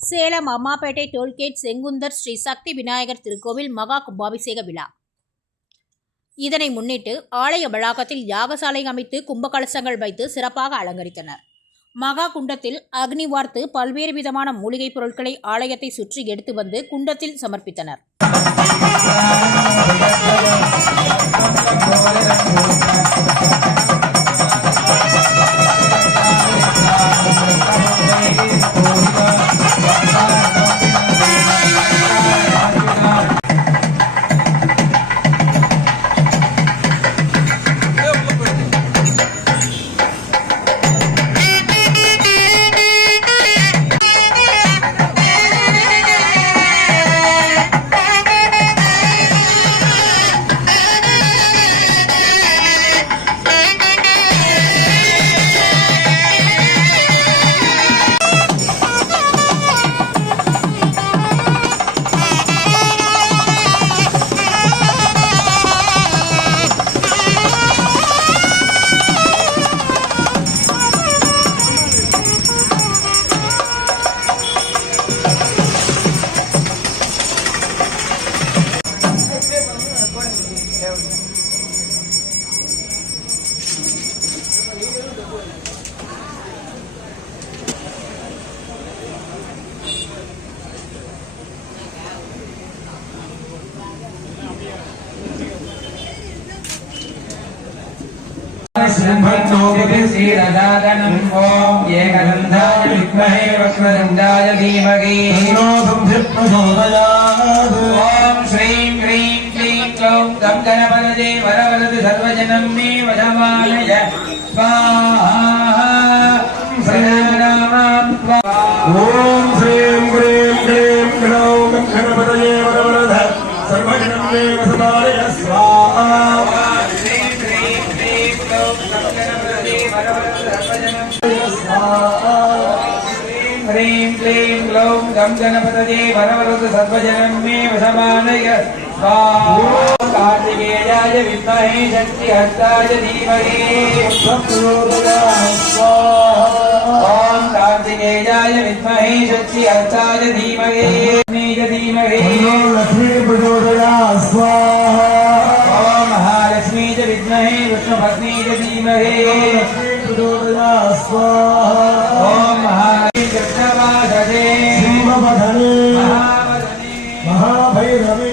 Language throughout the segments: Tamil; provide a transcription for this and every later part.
சேலம் அம்மாப்பேட்டை டோல்கேட் செங்குந்தர் ஸ்ரீ சக்தி விநாயகர் திருக்கோவில் மகா கும்பாபிஷேக விழா. இதனை முன்னிட்டு ஆலய வளாகத்தில் யாகசாலை அமைத்து கும்பகலசங்கள் வைத்து சிறப்பாக அலங்கரித்தனர். மகா குண்டத்தில் அக்னி வார்த்து பல்வேறு விதமான மூலிகைப் பொருட்களை ஆலயத்தை சுற்றி எடுத்து வந்து குண்டத்தில் சமர்ப்பித்தனர். ओम एकदंताय विद्महे वक्रतुंडाय धीमहि ओम श्रीं ह्रीं क्लीं क्लौं गं गणपतये वरवरदु सर्वजनं मे वशमानय स्वाहा ओम श्रीं ह्रीं क्लीं क्लौं गं गणपतये वरवरदु सर्वजनं मे वशमानय स्वाहा ह्रीं क्लीं क्लौं गं गणपतये वरवरदु सर्वजनं मे वशमानय स्वाहा कार्तिकेयाय विद्महे शक्तिहस्ताय धीमहि ओम कार्तिकेयाय विद्महे शक्तिहस्ताय धीमहि लक्ष्मी प्रचोदयात् स्वाहा ओम महालक्ष्मी च विद्महे विष्णुपत्नी च धीमहि लक्ष्मी प्रचोदयात् स्वाहा ओम महालक्ष्मी कृष्णवासदे सिंहवदने महावदने महाभैरवे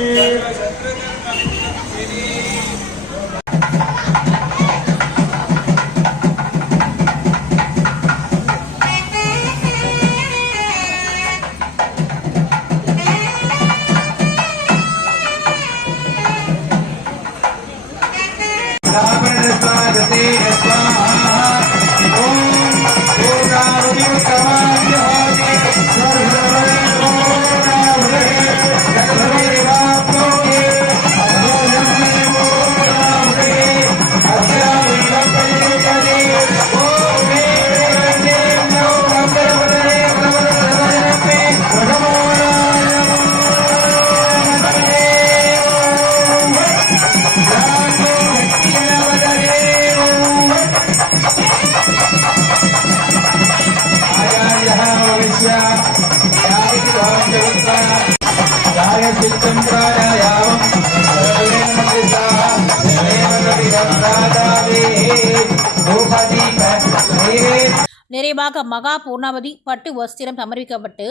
நிறைவாக மகா பூர்ணாவதி பட்டு வஸ்திரம் சமர்ப்பிக்கப்பட்டு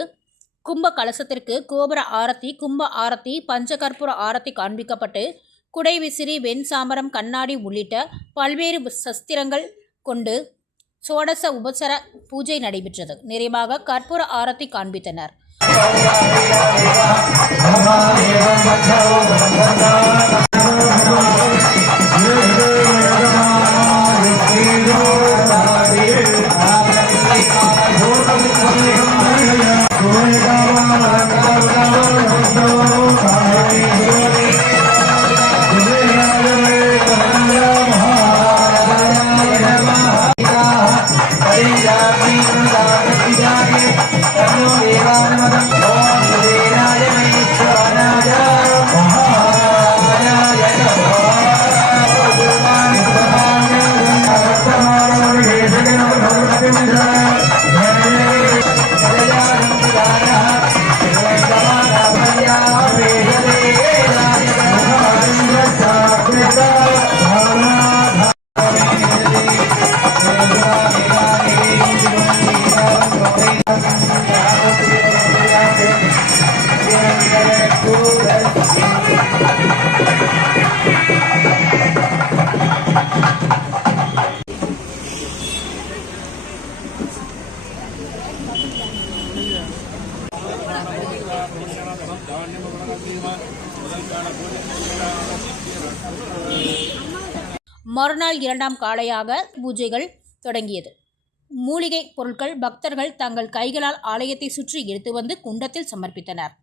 கும்ப கலசத்திற்கு கோபுர ஆரத்தி, கும்ப ஆரத்தி, பஞ்சகற்பூர ஆரத்தி காண்பிக்கப்பட்டு குடை விசிறி, வெண் சாமரம், கண்ணாடி உள்ளிட்ட பல்வேறு சஸ்திரங்கள் கொண்டு சோடச உபசர பூஜை நடைபெற்றது. நிறைவாக கற்பூர ஆரத்தி காண்பித்தனர். Jaya மறுநாள் 2ஆம் காலையாக பூஜைகள் தொடங்கியது. மூலிகை பொருட்கள் பக்தர்கள் தங்கள் கைகளால் ஆலயத்தை சுற்றி எடுத்து வந்து குண்டத்தில் சமர்ப்பித்தனர்.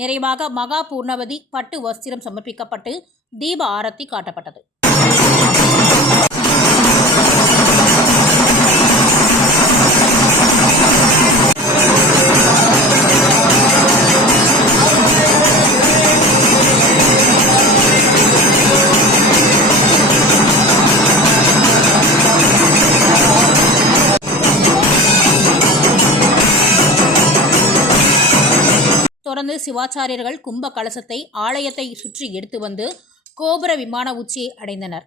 நிறைவாக மகா பூர்ணவதி பட்டு வஸ்திரம் சமர்ப்பிக்கப்பட்டு தீப ஆரத்தி காட்டப்பட்டது. தொடர்ந்து சிவாச்சாரியர்கள் கும்ப கலசத்தை ஆலயத்தை சுற்றி எடுத்து வந்து கோபுர விமான உச்சியை அடைந்தனர்.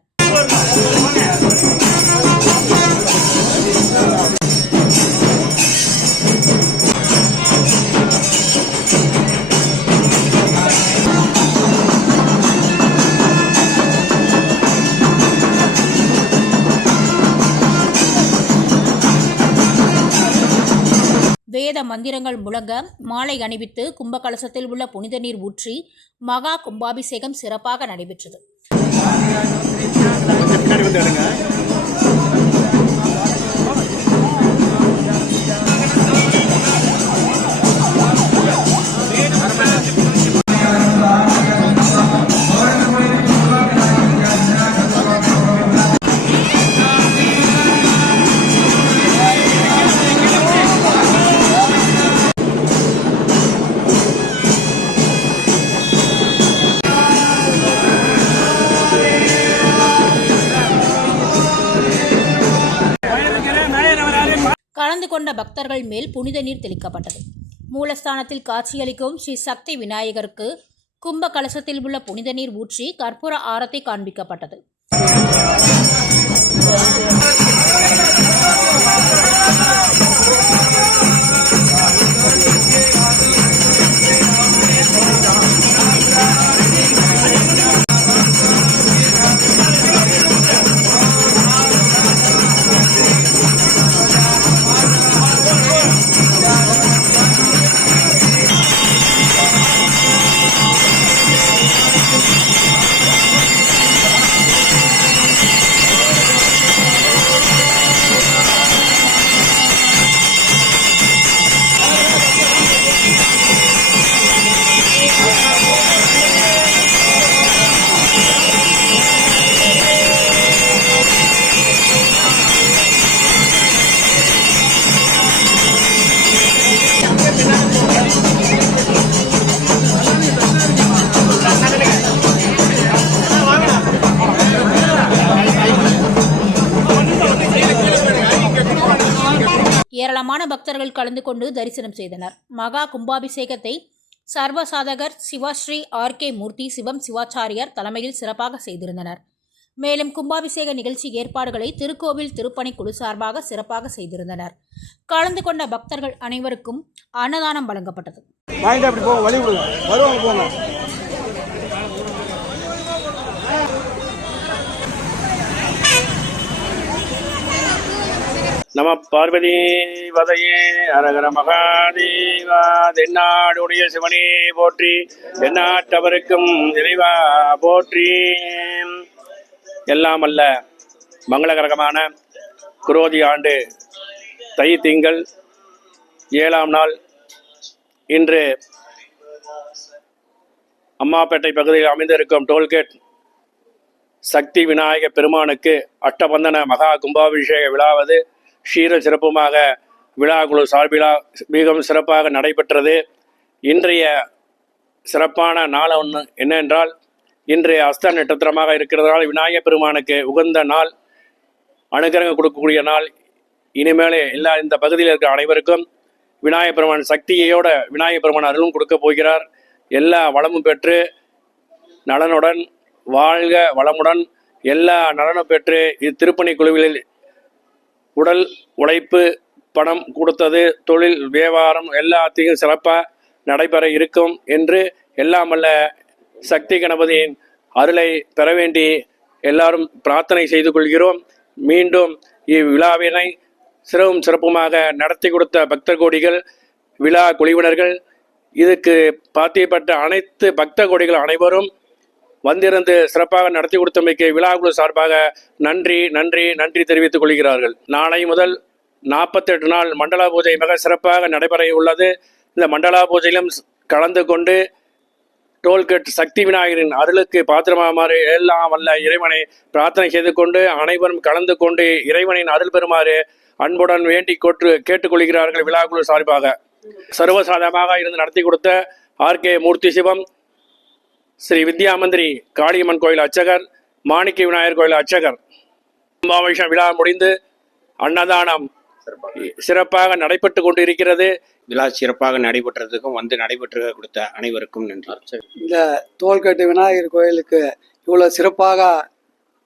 வேத மந்திரங்கள் முழங்க மாலை அணிவித்து கும்பகலசத்தில் உள்ள புனித நீர் ஊற்றி மகா கும்பாபிஷேகம் சிறப்பாக நடைபெற்றது. கலந்து கொண்ட பக்தர்கள் மேல் புனித நீர் தெளிக்கப்பட்டது. மூலஸ்தானத்தில் காட்சியளிக்கும் ஸ்ரீ சக்தி விநாயகருக்கு கும்ப கலசத்தில் உள்ள புனித நீர் ஊற்றி கற்பூர ஆரத்தி காண்பிக்கப்பட்டது. ஏராளமான பக்தர்கள் கலந்து கொண்டு தரிசனம் செய்தனர். மகா கும்பாபிஷேகத்தை சர்வசாதகர் சிவாஸ்ரீ ஆர்.கே. மூர்த்தி சிவம் சிவாச்சாரியார் தலைமையில் சிறப்பாக செய்திருந்தனர். மேலும் கும்பாபிஷேக நிகழ்ச்சி ஏற்பாடுகளை திருக்கோவில் திருப்பணி குழு சார்பாக சிறப்பாக செய்திருந்தனர். கலந்து கொண்ட பக்தர்கள் அனைவருக்கும் அன்னதானம் வழங்கப்பட்டது. நம பார்வதி வதையே அரகர மகாதேவா. தென்னாடுடைய சிவனே போற்றி, தென்னாட்டவருக்கும் இறைவா போற்றி. எல்லாம் அல்ல மங்களகரகமான குரோதி ஆண்டு தை திங்கள் 7ஆம் நாள் இன்று அம்மாப்பேட்டை பகுதியில் அமைந்திருக்கும் டோல்கேட் சக்தி விநாயக பெருமானுக்கு அஷ்டபந்தன மகா கும்பாபிஷேக விழாவது சீர சிறப்புமாக விழா குழு சார்பிலா மிகவும் சிறப்பாக நடைபெற்றது. இன்றைய சிறப்பான நாள் ஒன்று என்னென்றால், இன்று அஸ்த நட்சத்திரமாக இருக்கிறதால் விநாயகப் பெருமானுக்கு உகந்த நாள், அனுகிரகம் கொடுக்கக்கூடிய நாள். இனிமேலே எல்லா இந்த பகுதியில் இருக்கிற அனைவருக்கும் விநாயகப் பெருமான் சக்தியோட விநாயகப் பெருமான் அருளும் கொடுக்க போகிறார். எல்லா வளமும் பெற்று நலனுடன் வாழ்க வளமுடன் எல்லா நலனும் பெற்று இத்திருப்பணி குழுவில் உடல் உழைப்பு, பணம் கொடுத்தது, தொழில் வியாபாரம் எல்லாத்தையும் சிறப்பாக நடைபெற இருக்கும் என்று எல்லாம் வல்ல சக்தி கணபதியின் அருளை பெற வேண்டி எல்லாரும் பிரார்த்தனை செய்து கொள்கிறோம். மீண்டும் இவ்விழாவினை சிறப்பும் சிறப்புமாக நடத்தி கொடுத்த பக்த கோடிகள், விழா குழுவினர்கள், இதுக்கு பாத்தியப்பட்ட அனைத்து பக்த கோடிகள் அனைவரும் வந்திருந்து சிறப்பாக நடத்தி கொடுத்தமைக்கு விழா குழு சார்பாக நன்றி நன்றி நன்றி தெரிவித்துக் கொள்கிறார்கள். நாளை முதல் 48 நாள் மண்டல பூஜை மிக சிறப்பாக நடைபெற உள்ளது. இந்த மண்டல பூஜையிலும் கலந்து கொண்டு டோல்கேட் சக்தி விநாயகரின் அருளுக்கு பாத்திரமாறு எல்லாம் வல்ல இறைவனை பிரார்த்தனை செய்து கொண்டு அனைவரும் கலந்து கொண்டு இறைவனின் அருள் பெறுமாறு அன்புடன் வேண்டி கேட்டுக்கொள்கிறார்கள். விழா குழு சார்பாக சர்வசாதமாக இருந்து நடத்தி கொடுத்த ஆர்கே மூர்த்தி சிவம், ஸ்ரீ வித்யாமந்திரி காளியம்மன் கோயில் அர்ச்சகர், மாணிக்க விநாயகர் கோயில் அர்ச்சகர். கும்பாபிஷேகம் விழா முடிந்து அன்னதானம் சிறப்பாக நடைபெற்று கொண்டு இருக்கிறது. விழா சிறப்பாக நடைபெற்றதுக்கும் நடைபெற்று கொடுத்த அனைவருக்கும் நன்றி. இந்த டோல்கேட் விநாயகர் கோயிலுக்கு இவ்வளோ சிறப்பாக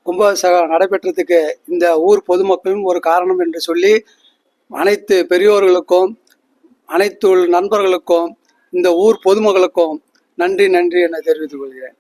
கும்பாபிஷேகம் நடைபெற்றதுக்கு இந்த ஊர் பொதுமக்களும் ஒரு காரணம் என்று சொல்லி அனைத்து பெரியோர்களுக்கும் அனைத்து நண்பர்களுக்கும் இந்த ஊர் பொதுமக்களுக்கும் நன்றி நன்றி என தெரிவித்துக் கொள்கிறேன்.